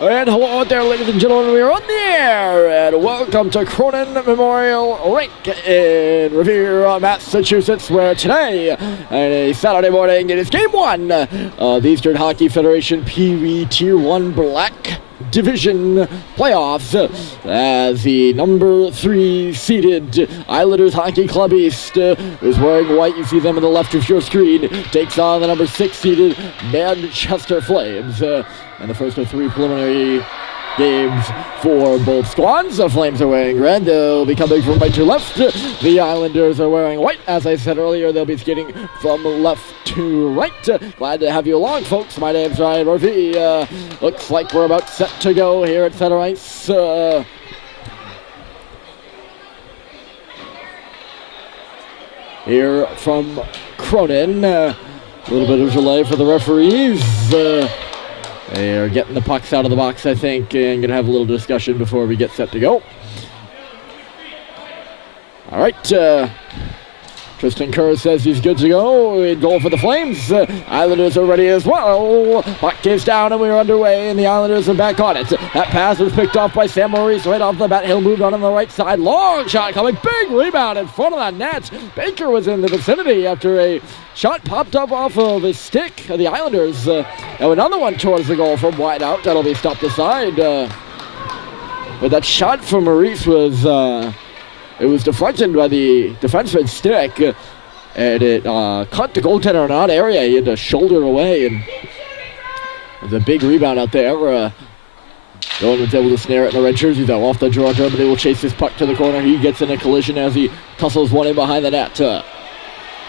And hello out there, ladies and gentlemen, we are on the air, and welcome to Cronin Memorial Rink in Revere, Massachusetts, where today, a Saturday morning, it is Game 1 of the Eastern Hockey Federation Pee Wee Tier 1 Black Division Playoffs, as the number 3 seeded Islanders Hockey Club East, who's wearing white, you see them on the left of your screen, takes on the number 6 seeded Manchester Flames. And the first of 3 preliminary games for both squads. The Flames are wearing red. They'll be coming from right to left. The Islanders are wearing white. As I said earlier, they'll be skating from left to right. Glad to have you along, folks. My name's Ryan Revere. Looks like we're about set to go here at center ice. Here from Cronin. A little bit of delay for the referees. They are getting the pucks out of the box, I think, and going to have a little discussion before we get set to go. All right. Tristan Kerr says he's good to go. In goal for the Flames. Islanders are ready as well. Puck is down and we're underway, and the Islanders are back on it. That pass was picked off by Sam Maurice right off the bat. He'll move on the right side. Long shot coming. Big rebound in front of that net. Baker was in the vicinity after a shot popped up off of his stick of the Islanders. And another one towards the goal from wide out. That'll be stopped aside. But that shot from Maurice was... it was deflected by the defenseman's stick, and it caught the goaltender in an odd area. He had to shoulder away, and there's a big rebound out there. No one was able to snare it in the red jersey, though. Off the draw, Germany will chase this puck to the corner. He gets in a collision as he tussles one in behind the net.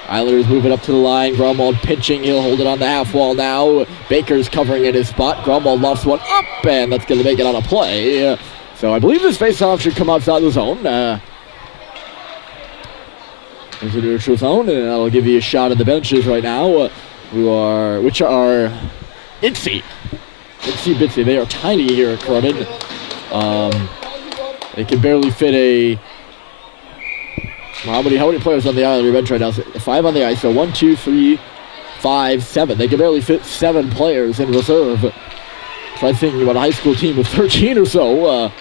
Islanders moving up to the line. Gromwald pinching. He'll hold it on the half wall now. Baker's covering in his spot. Gromwald lofts one up, and that's going to make it on a play. So I believe this faceoff should come outside the zone. Into the neutral zone, and I'll give you a shot at the benches right now, which are itsy bitsy. They are tiny here at Cronin. They can barely fit a. How many players on the Islander bench right now? 5 on the ice. So 1, 2, 3, 5, 7. They can barely fit 7 players in reserve. Try thinking about a high school team of 13 or so.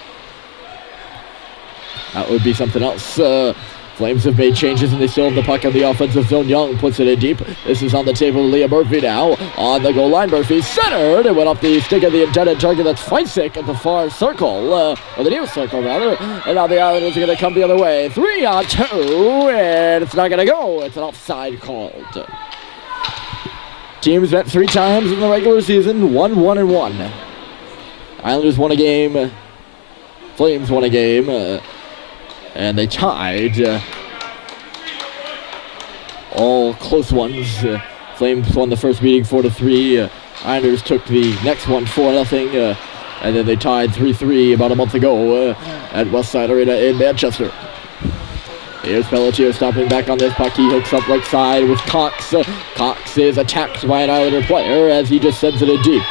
That would be something else. Flames have made changes and they still have the puck in the offensive zone. Young puts it in deep. This is on the table. Leah Murphy now on the goal line. Murphy centered. It went off the stick of the intended target. That's Feisick at the far circle, or the near circle rather. And now the Islanders are going to come the other way. 3 on 2, and it's not going to go. It's an offside called. Teams met 3 times in the regular season. 1-1-1. Islanders won a game. Flames won a game. And they tied. All close ones. Flames won the first meeting 4-3. Islanders took the next one 4-0. And then they tied 3-3 about a month ago at Westside Arena in Manchester. Here's Pelletier stopping back on this puck. He hooks up right side with Cox. Cox is attacked by an Islander player as he just sends it in deep.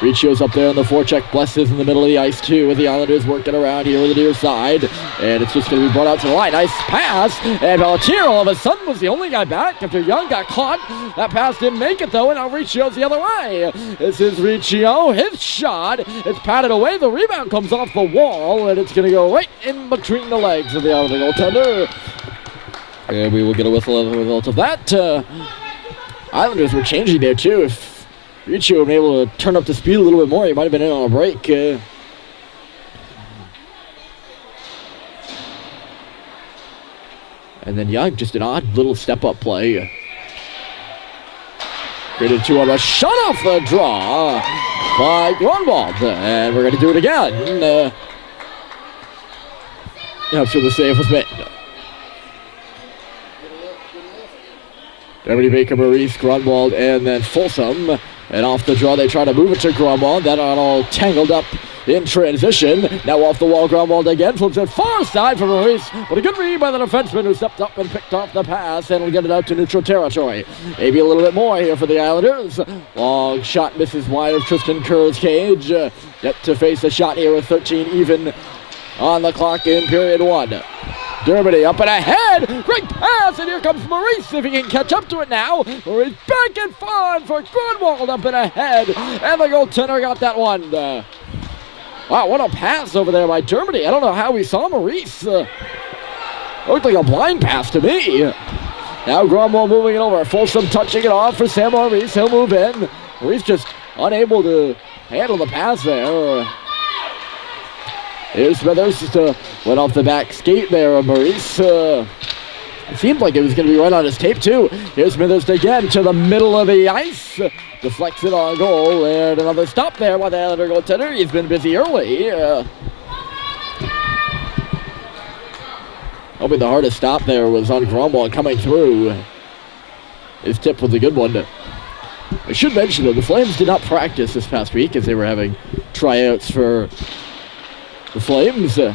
Riccio's up there on the forecheck. Bless is in the middle of the ice too, with the Islanders working around here on the near side. And it's just going to be brought out to the line. Nice pass. And Pelletier all of a sudden was the only guy back after Young got caught. That pass didn't make it though, and now Riccio's the other way. This is Riccio. His shot. It's patted away. The rebound comes off the wall, and it's going to go right in between the legs of the Islander goaltender. And we will get a whistle as a result of that. Islanders were changing there too. If Riccio had been able to turn up the speed a little bit more, he might have been in on a break. And then Young, just an odd little step-up play. Created 2 on a shot off the draw by Gromwald. And we're going to do it again. After the save was made. Deputy Baker, Maurice, Gromwald, and then Folsom. And off the draw, they try to move it to Gromwald. That all tangled up in transition. Now off the wall, Gromwald again. Flips it far side for Maurice. But a good read by the defenseman who stepped up and picked off the pass and will get it out to neutral territory. Maybe a little bit more here for the Islanders. Long shot misses wide of Tristan Kerr's cage. Yet to face a shot here with 13 even on the clock in period 1. Germany up and ahead. Great pass, and here comes Maurice if he can catch up to it now. Maurice back and forth for Grunwald up and ahead. And the goaltender got that one. Wow, what a pass over there by Dermody. I don't know how we saw Maurice. Looked like a blind pass to me. Now Gromwell moving it over. Folsom touching it off for Sam Maurice. He'll move in. Maurice just unable to handle the pass there. Here's Smithers. Just went off the back skate there of Maurice. It seemed like it was going to be right on his tape, too. Here's Smithers again to the middle of the ice. Deflects it on goal. And another stop there by the Islander goaltender. He's been busy early. Probably the hardest stop there was on Gromwell coming through. His tip was a good one. I should mention, though, the Flames did not practice this past week as they were having tryouts for the Flames. So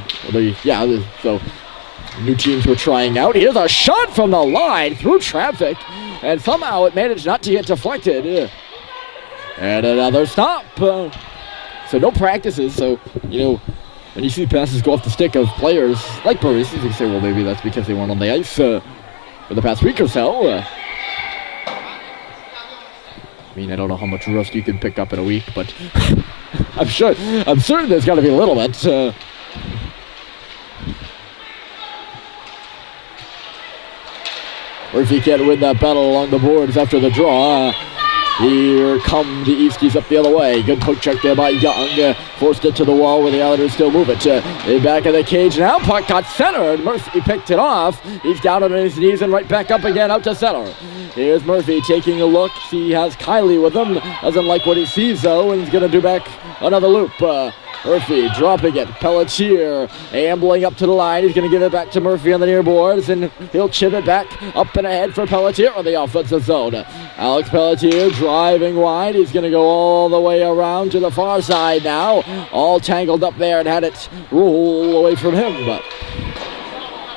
new teams were trying out. Here's a shot from the line through traffic, and somehow it managed not to get deflected. And another stop. So no practices. So, when you see passes go off the stick of players like Maurice, you can say, well, maybe that's because they weren't on the ice for the past week or so. I don't know how much rust you can pick up in a week, but I'm certain there's got to be a little bit. Murphy can't win that battle along the boards after the draw. Here come the Easties up the other way. Good poke check there by Young. Forced it to the wall where the Islanders still move it. In back of the cage now. Puck got centered. Murphy picked it off. He's down on his knees and right back up again out to center. Here's Murphy taking a look. He has Kylie with him. Doesn't like what he sees though, and he's going to do back another loop. Murphy dropping it. Pelletier ambling up to the line. He's going to give it back to Murphy on the near boards, and he'll chip it back up and ahead for Pelletier on the offensive zone. Alex Pelletier driving wide. He's going to go all the way around to the far side now. All tangled up there and had it roll away from him. But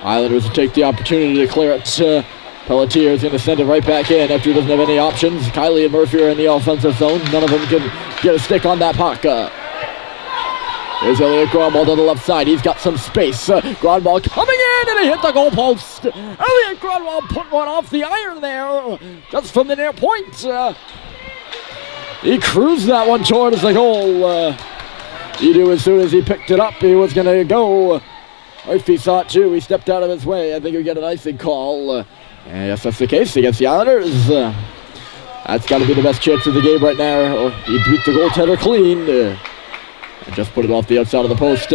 Islanders will take the opportunity to clear it. Pelletier is going to send it right back in after he doesn't have any options. Kylie and Murphy are in the offensive zone. None of them can get a stick on that puck. There's Elliot Gromwell to the left side. He's got some space. Gromwell coming in, and he hit the goalpost. Elliot Gromwell put one off the iron there, just from the near point. He cruised that one towards the goal. He knew as soon as he picked it up, he was going to go. Murphy saw it too. He stepped out of his way. I think he'll get an icing call. Yes, that's the case against the Islanders. That's got to be the best chance of the game right now. He beat the goaltender clean. Just put it off the outside of the post.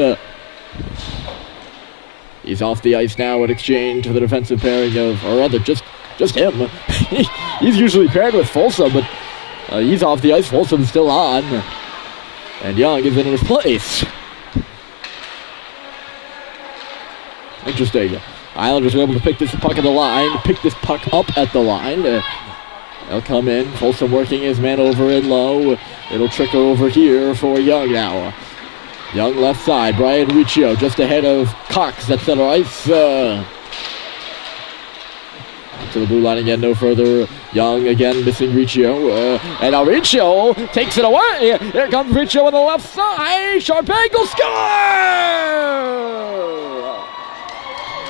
He's off the ice now in exchange to the defensive pairing of, or rather, just him. He's usually paired with Folsom, but he's off the ice. Folsom's still on. And Young is in his place. Interesting. Islanders are able to pick this puck at the line, pick this puck up at the line. They'll come in. Folsom working his man over in low. It'll trickle over here for Young now. Young left side. Brian Riccio just ahead of Cox at center ice. To the blue line again, no further. Young again missing Riccio. And now Riccio takes it away. Here comes Riccio on the left side. Sharp angle score!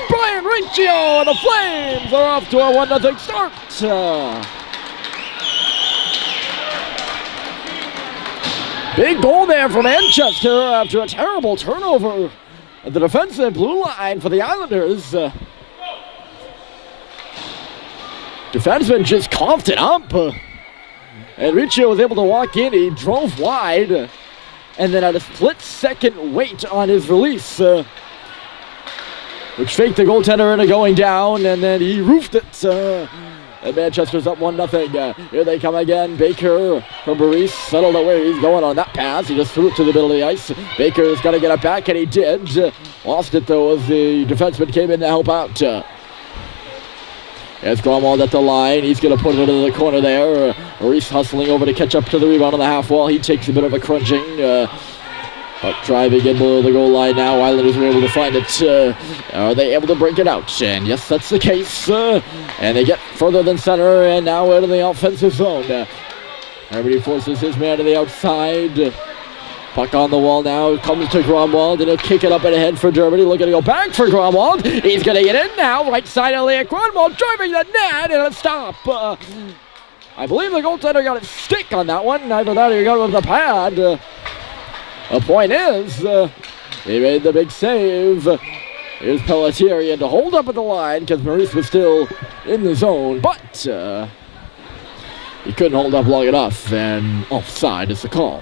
Brian Riccio and the Flames are off to a 1-0 start. Big goal there for Manchester after a terrible turnover at the defensive blue line for the Islanders. Defenseman just coughed it up. And Riccio was able to walk in. He drove wide. And then had a split-second wait on his release. Which faked the goaltender into going down. And then he roofed it. And Manchester's up 1-0. Here they come again. Baker from Maurice settled where he's going on that pass. He just threw it to the middle of the ice. Baker's got to get it back, and he did. Lost it, though, as the defenseman came in to help out. As Gromwell at the line, he's going to put it into the corner there. Maurice hustling over to catch up to the rebound on the half wall. He takes a bit of a crunching. Puck driving in below the goal line now. Islanders are able to find it. Are they able to break it out? And yes, that's the case. And they get further than center and now out of the offensive zone. Everybody forces his man to the outside. Puck on the wall now. Comes to Gromwald. And he'll kick it up and ahead for Germany. Looking to go back for Gromwald. He's going to get in now. Right side Elliot Gromwald driving the net and a stop. I believe the goaltender got a stick on that one. Either that or he got it with the pad. The point is, he made the big save. Here's Pelletier. He had to hold up at the line because Maurice was still in the zone, but he couldn't hold up long enough, and offside is the call.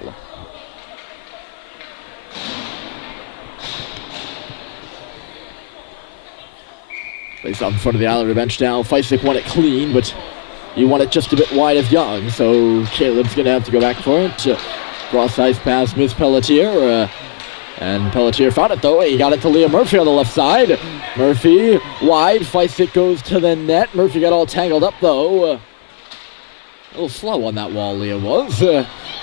Placed off in front of the Islander bench now. Feisik won it clean, but he won it just a bit wide of Young, so Caleb's going to have to go back for it. Cross ice pass, Miss Pelletier. And Pelletier found it, though. He got it to Liam Murphy on the left side. Murphy wide. Feisik goes to the net. Murphy got all tangled up, though. A little slow on that wall, Liam was.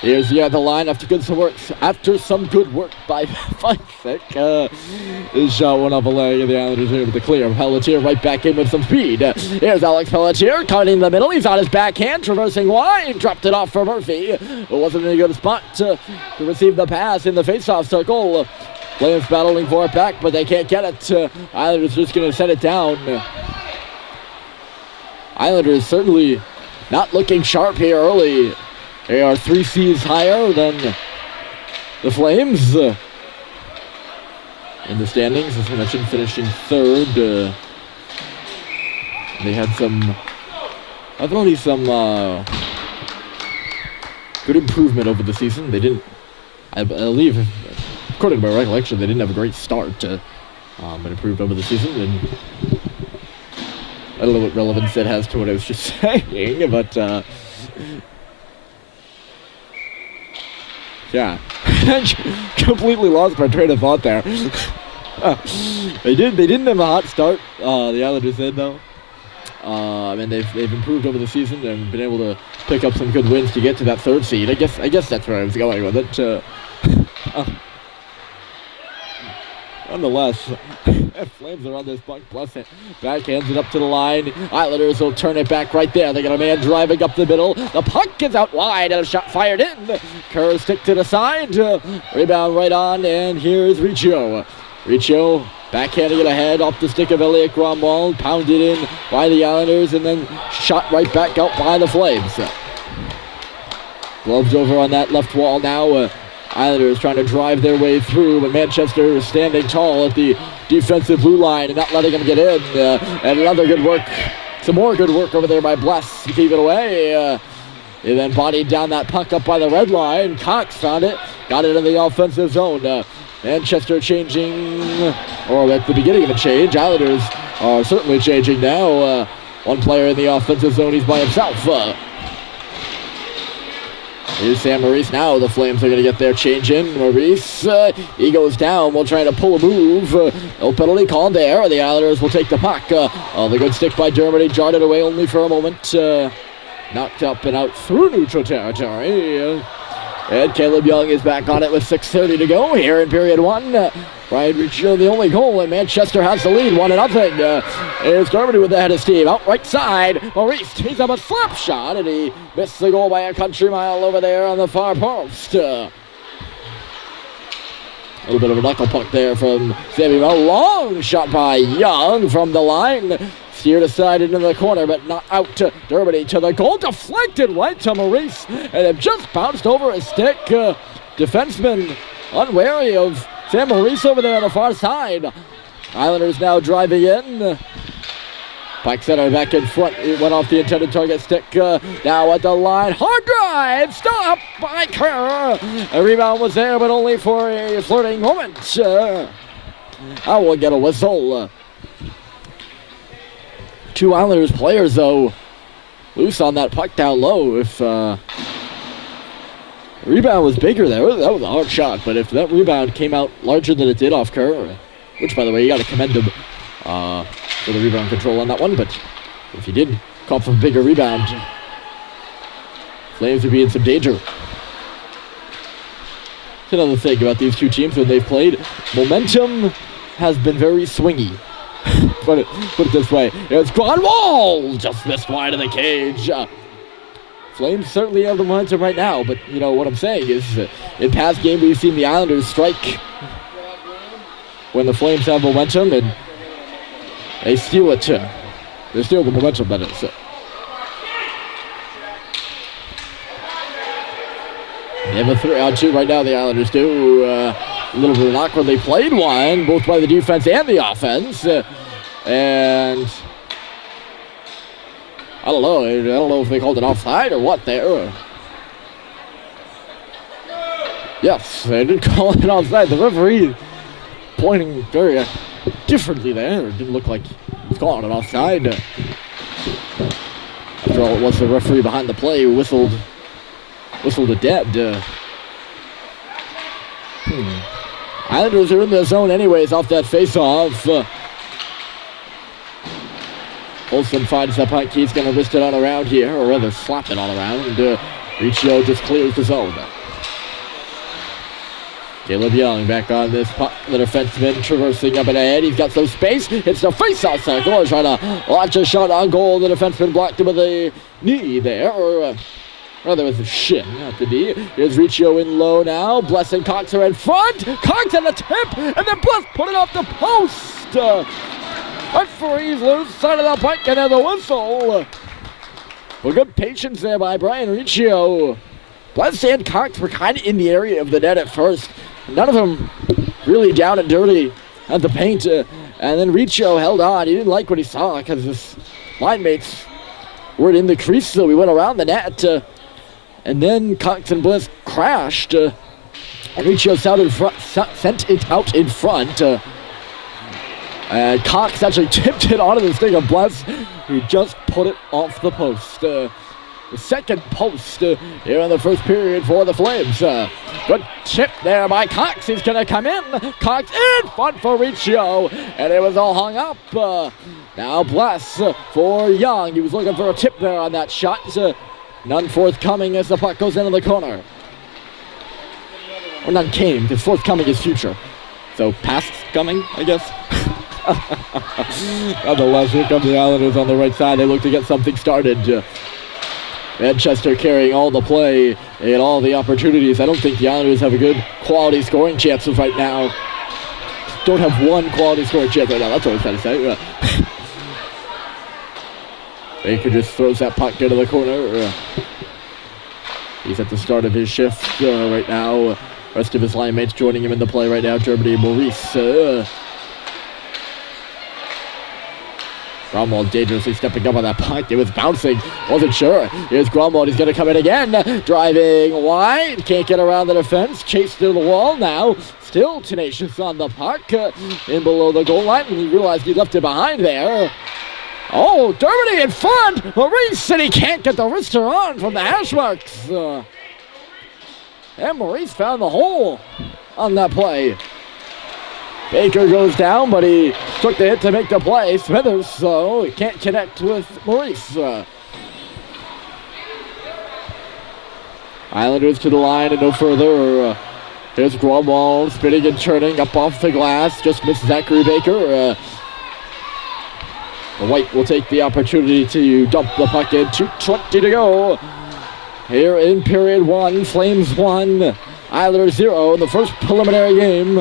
Here's the other line after some good work by Feisik. His shot went off a leg, and the Islanders are able to clear. Pelletier right back in with some speed. Here's Alex Pelletier cutting in the middle. He's on his backhand, traversing wide. Dropped it off for Murphy. It wasn't a good spot to receive the pass in the face-off circle. Flames battling for it back, but they can't get it. Islanders just going to set it down. Islanders certainly not looking sharp here early. They are 3 seeds higher than the Flames in the standings. As I mentioned, finishing third. They had some good improvement over the season. They didn't, I believe, according to my recollection, they didn't have a great start, but improved over the season. And I don't know what relevance that has to what I was just saying, but yeah, completely lost my train of thought there. They didn't have a hot start. The Islanders did, though. And they've improved over the season and been able to pick up some good wins to get to that 3rd seed. I guess that's where I was going with it. Nonetheless, Flames are on this puck, plus it. Backhands it up to the line. Islanders will turn it back right there. They got a man driving up the middle. The puck gets out wide and a shot fired in. Kerr stick to the side. Rebound right on, and here's Riccio. Riccio backhanding it ahead off the stick of Elliot Gromwald. Pounded in by the Islanders and then shot right back out by the Flames. Gloves over on that left wall now. Islanders trying to drive their way through, but Manchester is standing tall at the defensive blue line and not letting them get in. And another good work, some more good work over there by Bless to keep it away. They then bodied down that puck up by the red line. Cox found it, got it in the offensive zone. Manchester changing, or at the beginning of a change. Islanders are certainly changing now. One player in the offensive zone, he's by himself. Here's Sam Maurice now. The Flames are going to get their change in. Maurice, he goes down while trying to pull a move. No penalty called there. The Islanders will take the puck. The good stick by Dermody, jarred it away only for a moment. Knocked up and out through neutral territory. And Caleb Young is back on it with 6:30 to go here in period 1. Brian Riccio, the only goal, and Manchester has the lead, 1-0. Here's Dermody with the head of steam. Out right side, Maurice tees up a slap shot, and he missed the goal by a country mile over there on the far post. A little bit of a knuckle puck there from Sammy Bell. Long shot by Young from the line. Steered aside into the corner, but not out to Dermody to the goal. Deflected right to Maurice, and it just bounced over his stick. Defenseman unwary of Sam Maurice over there on the far side. Islanders now driving in. Pike center back in front. It went off the intended target stick. Now at the line. Hard drive. Stop by Kerr. A rebound was there, but only for a flirting moment. I will get a whistle. 2 Islanders players, though, loose on that puck down low. If rebound was bigger there, that was a hard shot. But if that rebound came out larger than it did off Kerr, which, by the way, you got to commend him for the rebound control on that one. But if he did call for a bigger rebound, Flames would be in some danger. That's another thing about these 2 teams when they've played. Momentum has been very swingy. Put it this way. It's Gromwald! Just missed wide of the cage. Flames certainly have the momentum right now, but you know what I'm saying is in past games we've seen the Islanders strike when the Flames have momentum and they steal it. They steal the momentum, that is. They have a 3-on-2 right now, the Islanders do. A little bit awkwardly played one, both by the defense and the offense. And I don't know if they called it offside or what there. Yes, they did call it offside. The referee pointing very differently there. It didn't look like he was calling it offside. After all, it was the referee behind the play who whistled it dead. Islanders are in the zone anyways off that face-off. Olsen finds the puck. He's going to wrist it on around here, or rather slap it on around. Riccio just clears the zone. Caleb Young back on this puck. The defenseman traversing up and ahead. He's got some space. It's the face-off circle. He's trying to launch a shot on goal. The defenseman blocked him with a knee there, or rather with a shin, not the knee. Here's Riccio in low now. Bless and Cox are in front. Cox on the tip, and then Bless put it off the post. Referee's loose side of the puck, and then the whistle. Well, good patience there by Brian Riccio. Bless and Cox were kind of in the area of the net at first. None of them really down and dirty at the paint. And then Riccio held on. He didn't like what he saw because his line mates weren't in the crease, so we went around the net. And then Cox and Bliss crashed. And Riccio sent it out in front. And Cox actually tipped it onto the stick of Bliss, who just put it off the post. The second post here in the first period for the Flames. Good chip there by Cox. He's going to come in. Cox in front for Riccio. And it was all hung up. Now Bless for Young. He was looking for a tip there on that shot. None forthcoming as the puck goes into the corner. Or none came, because forthcoming is future. So past coming, I guess. Nonetheless, here come the Islanders on the right side. They look to get something started. Manchester carrying all the play and all the opportunities. I don't think the Islanders have a good quality scoring chances right now. Don't have one quality scoring chance right now. That's what I was trying to say. Baker just throws that puck into the corner. He's at the start of his shift right now. Rest of his line mates joining him in the play right now. Germany and Maurice. Gromwald dangerously stepping up on that puck. It was bouncing. Wasn't sure. Here's Gromwald. He's going to come in again. Driving wide. Can't get around the defense. Chased through the wall now. Still tenacious on the puck. In below the goal line. And he realized he left it behind there. Oh, Germany in front. Maurice said he can't get the wrister on from the hash marks. And Maurice found the hole on that play. Baker goes down, but he took the hit to make the play. Smithers, so he can't connect with Maurice. Islanders to the line and no further. Here's Gromwald spinning and turning up off the glass. Just misses Zachary Baker. The White will take the opportunity to dump the puck in. 2:20 to go. Here in period one, Flames 1, Islanders 0 in the first preliminary game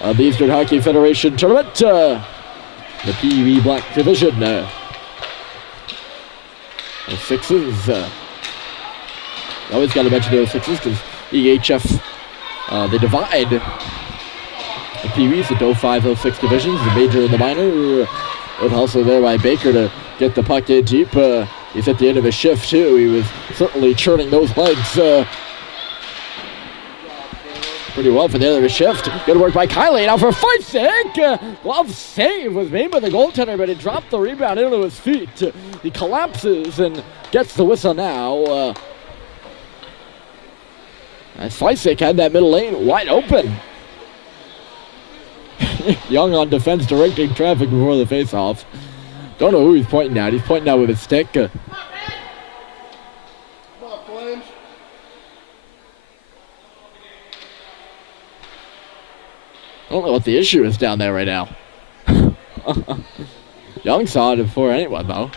of the Eastern Hockey Federation tournament, the PV Black Division. The Sixes. Always got to mention those Sixes because EHF, they divide the PVs into 05, 06 divisions, the major and the minor. With hustle there by Baker to get the puck in deep. He's at the end of his shift too. He was certainly churning those legs pretty well for the end of his shift. Good work by Kiley. Now for Feisik. Glove save was made by the goaltender, but he dropped the rebound into his feet. He collapses and gets the whistle now. As Feisik had that middle lane wide open. Young on defense directing traffic before the faceoff. Don't know who he's pointing at. He's pointing out with his stick. Come on, Flames. I don't know what the issue is down there right now. Young saw it before anyone, though.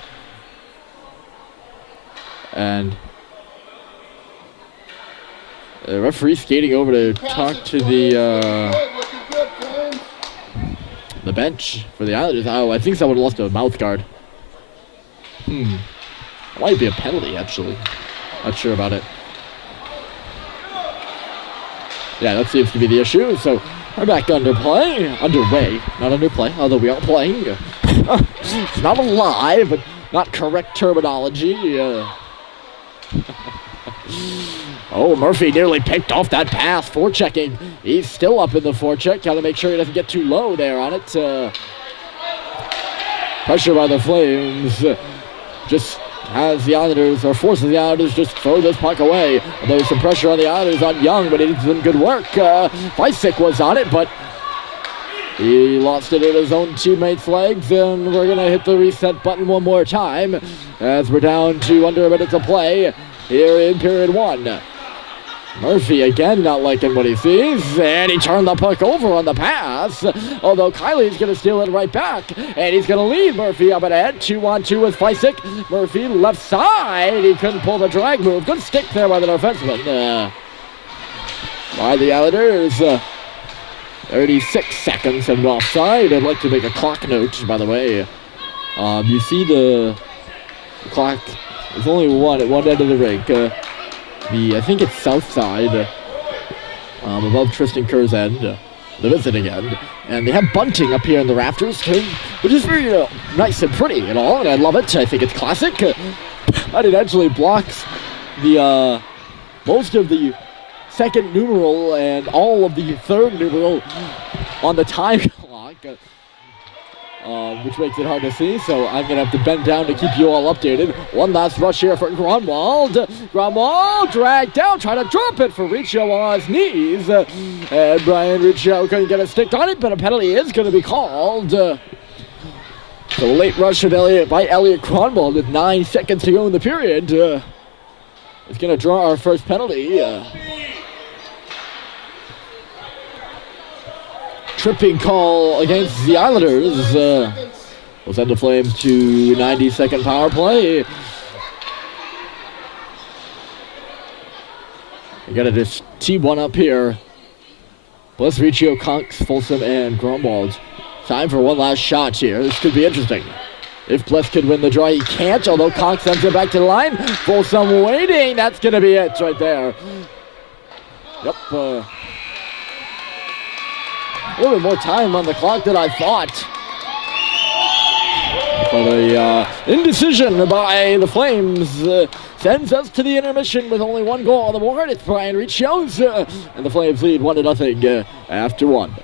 And the referee skating over to talk to the bench for the Islanders. Oh, I think someone lost a mouth guard. Might be a penalty, actually. Not sure about it. Yeah, that seems to be the issue. So we're back underway, not underplay, although we are playing. It's not a lie, but not correct terminology. Oh, Murphy nearly picked off that pass. Forechecking. He's still up in the forecheck. Got to make sure he doesn't get too low there on it. Pressure by the Flames. Just has the Islanders, or forces the Islanders just throw this puck away. Although some pressure on the Islanders on Young, but he did some good work. Vysick was on it, but he lost it in his own teammate's legs, and we're going to hit the reset button one more time as we're down to under a minute to play here in period 1. Murphy again not liking what he sees, and he turned the puck over on the pass, although Kylie's going to steal it right back, and he's going to lead Murphy up ahead. 2-on-2 with Vysick. Murphy left side. He couldn't pull the drag move. Good stick there by the defenseman. By the Islanders. 36 seconds and offside. I'd like to make a clock note, by the way. You see the clock. There's only one at one end of the rink. I think it's south side, above Tristan Kerr's end, the visiting end. And they have bunting up here in the rafters, too, which is very nice and pretty and all, and I love it. I think it's classic. But it actually blocks the most of the second numeral and all of the third numeral on the time clock, which makes it hard to see, so I'm going to have to bend down to keep you all updated. One last rush here for Grunwald. Grunwald dragged down, trying to drop it for Riccio on his knees. And Brian Riccio couldn't get a stick on it, but a penalty is going to be called. So late rush of by Elliot Grunwald with 9 seconds to go in the period. It's going to draw our first penalty. Tripping call against the Islanders. Will send the Flames to 90-second power play. We got to just tee one up here. Plus Riccio, Conks, Folsom, and Grunwald. Time for one last shot here. This could be interesting. If Bless could win the draw, he can't, although Conks sends it back to the line. Folsom waiting. That's going to be it right there. Yep. A little bit more time on the clock than I thought. But a indecision by the Flames sends us to the intermission with only one goal on the board. It's Brian Riccio, and the Flames lead 1-0 after 1.